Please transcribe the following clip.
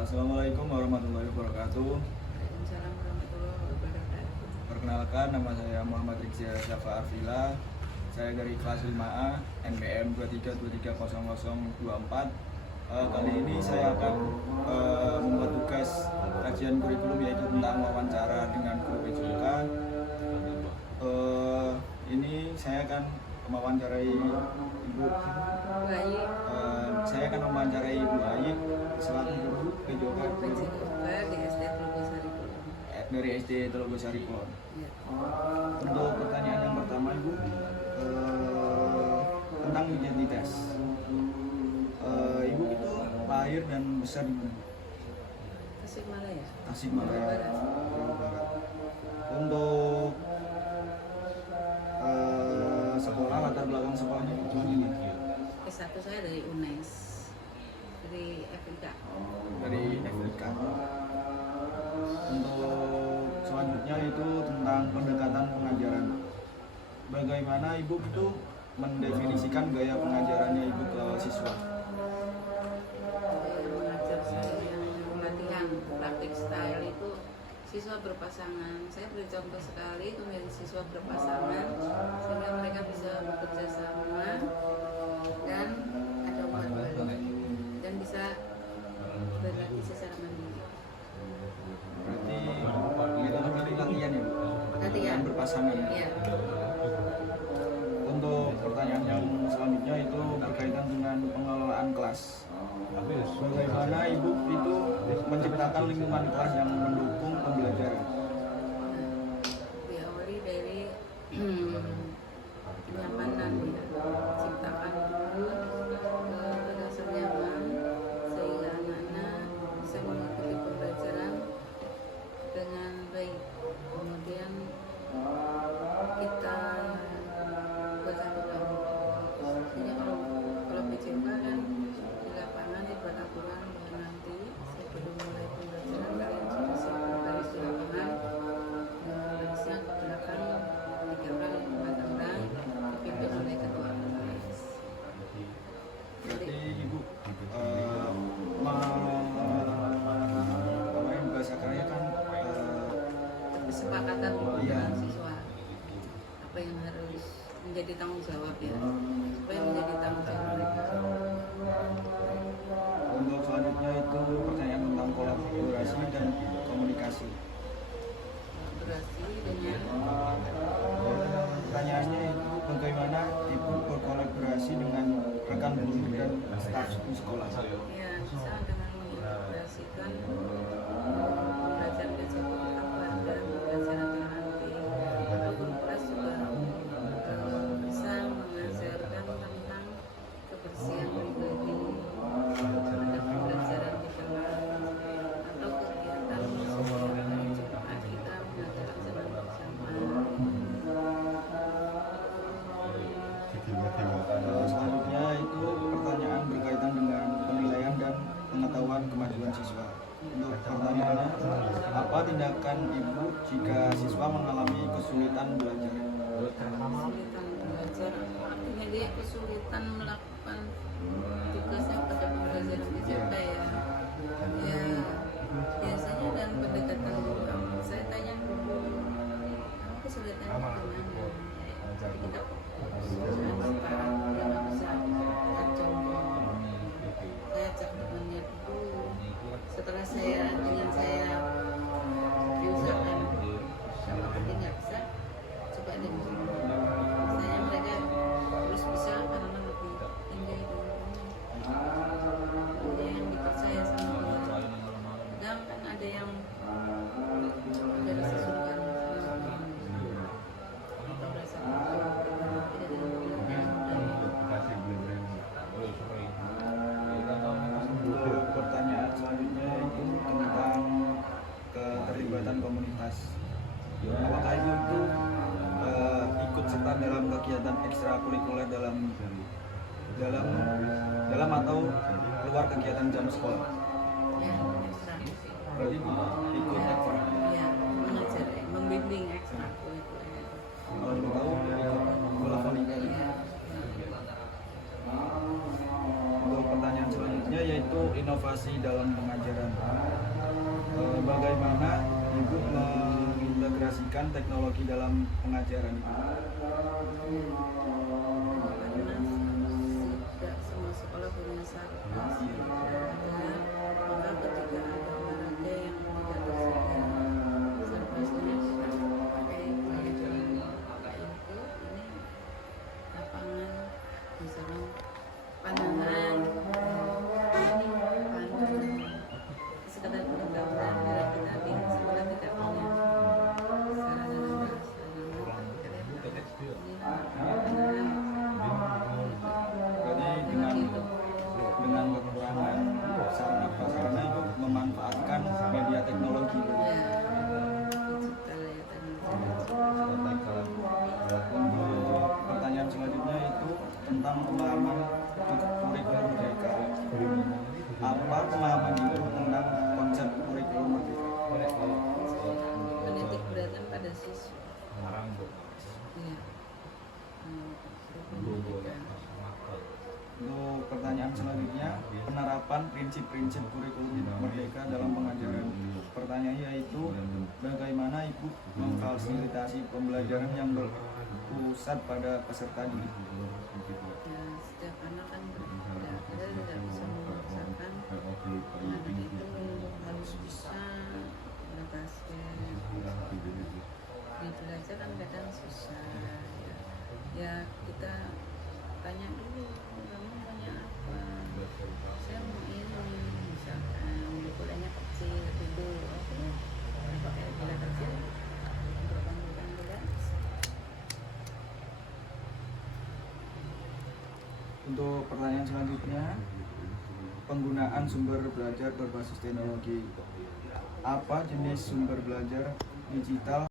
Assalamualaikum warahmatullahi wabarakatuh. Waalaikumsalam warahmatullahi wabarakatuh. Perkenalkan, nama saya Muhammad Rizya Syafa Arfila. Saya dari kelas 5A NBM 23230024. Kali ini saya akan membuat tugas kajian kurikulum, yaitu tentang wawancara dengan guru PJK. Ini saya akan mewawancarai Ibu Baik, saya akan mewawancarai Ibu Ayi selaku guru PJK di SD Telugosari Kulon. dari SD Telugosari Kulon. Ya. Untuk pertanyaan yang pertama, Ibu, tentang identitas. Ibu itu lahir dan besar di mana? Tasikmalaya. Tasikmalaya, Jawa Barat. Jawa Barat. Untuk sekolah, latar belakang sekolahnya gimana? S1 saya dari UNES, dari FIK. Dari FIK. Untuk selanjutnya itu tentang pendekatan pengajaran. Bagaimana Ibu itu mendefinisikan gaya pengajarannya Ibu ke siswa? Saya mengajar saya yang latihan praktik style itu siswa berpasangan. Saya beri contoh sekali itu dari siswa berpasangan sehingga mereka bisa bekerja sama dan ada umpan balik dan bisa berlatih secara mandiri. Berarti metode latihan ya, Bu? Latihan Berpasangan. Iya. Untuk pertanyaan yang selanjutnya itu berkaitan dengan pengelolaan kelas. Bagaimana Ibu itu menciptakan lingkungan kelas yang mendukung pembelajaran? Diawali dari kenyamanan ya, ciptakan dulu rasa nyaman sehingga anak-anak bisa mengikuti pembelajaran dengan baik. Kemudian kita buat aturan. Jadi kalau PJK kan di lapangan dibuat aturan bahwa nanti sebelum mulai pembelajaran kalian sudah siapkan garis di lapangan. Garisnya ke belakang 3 orang 4 orang dipimpin oleh ketua kelas. Berarti Ibu bahasa karya kan Kesepakatan Iya. dengan siswa apa yang harus menjadi tanggung jawab ya, supaya menjadi tanggung jawab mereka. untuk selanjutnya itu pertanyaan tentang kolaborasi dan komunikasi. Kolaborasi dengan Pertanyaannya itu bagaimana Ibu berkolaborasi dengan rekan guru dan staf sekolah? ya bisa dengan mengintegrasikan pembelajaran belajar kabar dan pembelajaran nanti atau guru kelas juga bisa mengajarkan tentang kebersihan pribadi ada pembelajaran di kelas atau kegiatan sosial hari Jumat kita mengadakan senam bersama. Selanjutnya itu pertanyaan berkaitan dengan penilaian dan pengetahuan kemajuan siswa. Untuk pertanyaannya, apa tindakan Ibu jika siswa mengalami kesulitan belajar? Kesulitan belajar artinya dia kesulitan melakukan tugasnya pada pembelajaran PJK ya. Ya biasanya dan pendekatan dulu saya tanya dulu kesulitannya gimana. Jadi kita fokus sekarang dia nggak bisa lihat contoh. Saya ajak temannya dulu. Setelah dengan saya diusahakan sama nanti nggak bisa, coba deh saya mereka terus bisa karena lebih tinggi ada yang dipercaya sama dia. Kadang kan ada yang ada rasa sungkan sama atau rasa takut beda dengan Untuk pertanyaan selanjutnya itu tentang keterlibatan komunitas. Apakah Ibu itu ikut serta dalam kegiatan ekstrakurikuler dalam atau keluar kegiatan jam sekolah? ya ekstra Berarti Ibu ikut ekstra. ya mengajar membimbing ekstra kurikuler. Kalau Ibu tahu ikut bola voli. Ya. Untuk pertanyaan selanjutnya yaitu inovasi dalam pengajaran. bagaimana Ibu mengintegrasikan teknologi dalam pengajaran Ibu? Karena tidak semua sekolah punya sarkas. Maka ketika ada olahraga yang tidak tersedia sarkasnya, kita pakai pelajaran Pak Ibu ini lapangan misalnya pandangan sekedar pengetahuan bila kita di sekolah tidak punya sarana dan Jadi dengan kekurangan sarana prasarana Ibu memanfaatkan media teknologi. ya digital ya Untuk pertanyaan selanjutnya itu tentang pemahaman kurikulum merdeka. Apa pemahaman Ibu tentang konsep kurikulum merdeka? menitik beratkan pada siswa. Iya. Untuk pertanyaan selanjutnya, penerapan prinsip-prinsip kurikulum merdeka dalam pengajaran. Pertanyaannya yaitu, bagaimana Ibu memfasilitasi pembelajaran yang berpusat pada peserta didik? Ya, setiap anak kan berbeda. Kita tidak bisa memaksakan anak itu harus bisa main basket. Di belajar kan kadang susah. Ya kita tanya dulu, kamu maunya apa? Saya mau ini, misalkan bukunya kecil dulu. Oke, pakai gula kecil. Bukan gula. Untuk pertanyaan selanjutnya, penggunaan sumber belajar berbasis teknologi. Apa jenis sumber belajar digital